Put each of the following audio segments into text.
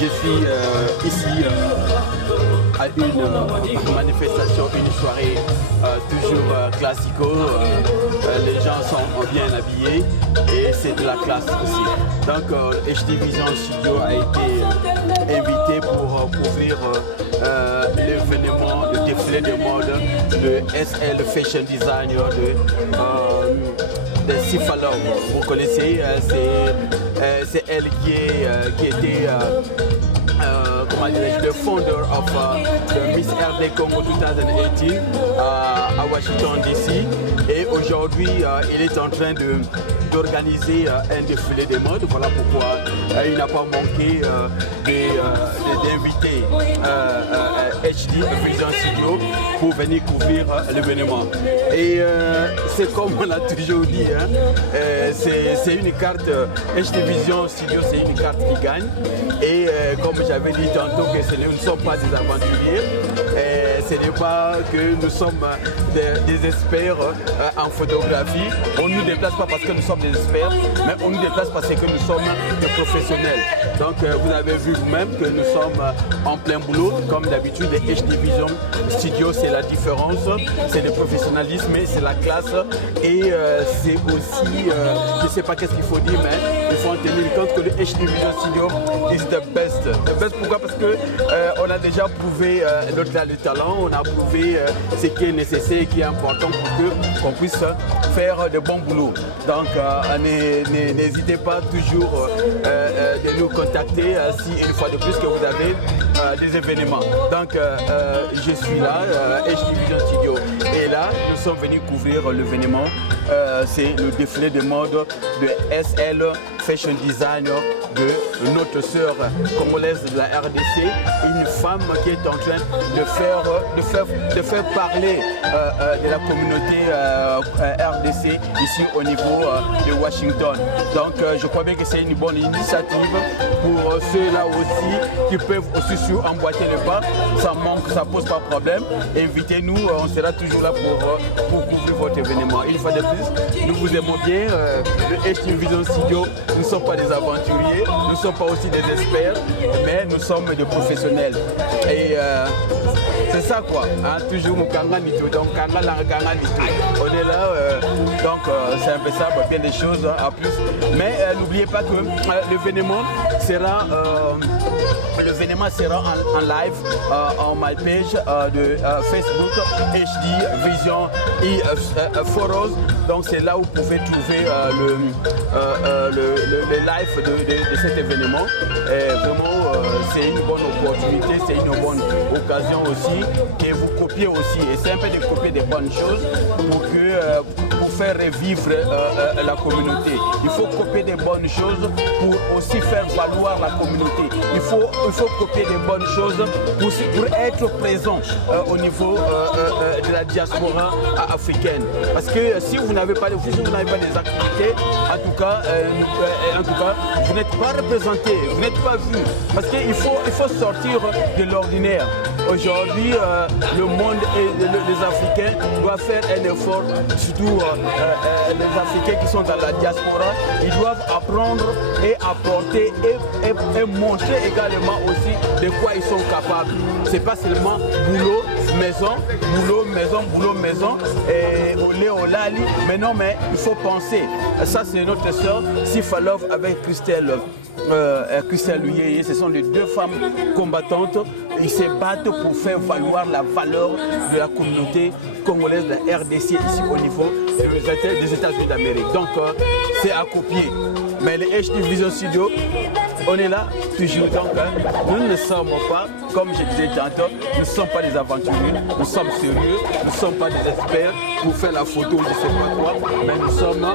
Je suis ici à une manifestation, une soirée toujours classico. Les gens sont bien habillés et c'est de la classe aussi. Donc HD Vision Studio a été invité pour couvrir l'événement, le défilé de mode de SL Fashion Designer de Sifalov. Vous connaissez, c'est elle qui était le founder of the Miss RD Congo 2018 à Washington DC, et aujourd'hui il est en train d'organiser un défilé de mode. Voilà pourquoi il n'a pas manqué d'inviter HD Vision Studio pour venir couvrir l'événement. Et c'est comme on a toujours dit, hein, c'est une carte, HD Vision Studio, c'est une carte qui gagne. Et comme j'avais dit tantôt, que nous ne sommes pas des aventuriers, ce n'est pas que nous sommes des experts en photographie. On ne nous déplace pas parce que nous sommes des experts, mais on nous déplace parce que nous sommes des professionnels. Donc vous avez vu vous-même que nous sommes en plein boulot. Comme d'habitude, les HD Vision Studio, c'est la différence, c'est le professionnalisme, c'est la classe, et c'est aussi, je ne sais pas qu'est-ce qu'il faut dire, mais il faut en tenir compte que le HD Vision Studio is the best. The best, pourquoi? Parce que on a déjà prouvé le talent, on a prouvé ce qui est nécessaire et qui est important pour qu'on puisse faire de bons boulots. Donc n'hésitez pas toujours de nous contacter si une fois de plus que vous avez des événements. Donc je suis là, HD Vision Studio est là, nous sommes venus couvrir l'événement. C'est le défilé de mode de SL Fashion Designer de notre sœur congolaise de la RDC, une femme qui est en train de faire parler de la communauté RDC ici au niveau de Washington. Donc je crois bien que c'est une bonne initiative pour ceux-là aussi qui peuvent aussi emboîter le pas. Ça manque, ça pose pas de problème. Invitez-nous, on sera toujours là pour couvrir votre événement. Une fois de plus, nous vous aimons bien. Le HD Vision Studio, nous ne sommes pas des aventuriers, nous ne sommes pas aussi des experts, mais nous sommes des professionnels. Et c'est ça quoi, hein, toujours Mukanga Nito, donc Kanga Kanga Nito. On est là, donc c'est un peu ça, bien des choses en plus. Mais n'oubliez pas que l'événement sera en live en my page de Facebook HD Vision et Photos. Donc c'est là où vous pouvez trouver le live de cet événement. Et vraiment c'est une bonne opportunité, c'est une bonne occasion aussi que vous copiez aussi. Et c'est un peu de copier des bonnes choses pour faire revivre la communauté. Il faut copier des bonnes choses pour aussi faire valoir la communauté. Il faut copier des bonnes choses pour être présent au niveau de la diaspora africaine. Parce que si vous n'avez pas des activités, en tout cas vous n'êtes pas représenté, vous n'êtes pas vu. Parce qu'il faut sortir de l'ordinaire. Aujourd'hui, le monde et les Africains doivent faire un effort, surtout les Africains qui sont dans la diaspora. Ils doivent apprendre et apporter et montrer également aussi de quoi ils sont capables. C'est pas seulement boulot, maison, et au lali, mais non, mais il faut penser. Ça, c'est notre sœur Sifalov avec Christelle Luyeye. Ce sont les deux femmes combattantes. Ils se battent pour faire valoir la valeur de la communauté congolaise de la RDC ici au niveau des États-Unis d'Amérique. Donc, c'est à copier. Mais les HD Vision Studio, on est là toujours. Donc, nous ne sommes pas, comme je disais tantôt, nous ne sommes pas des aventuriers, nous sommes sérieux, nous ne sommes pas des experts pour faire la photo, je ne sais pas quoi, mais nous sommes,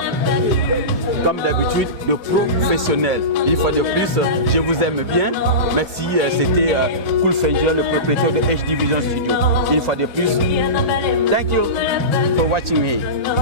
comme d'habitude, de professionnels. Une fois de plus, je vous aime bien. Merci, c'était Cool Finger, le propriétaire de HD Vision Studio. Une fois de plus, thank you for watching me.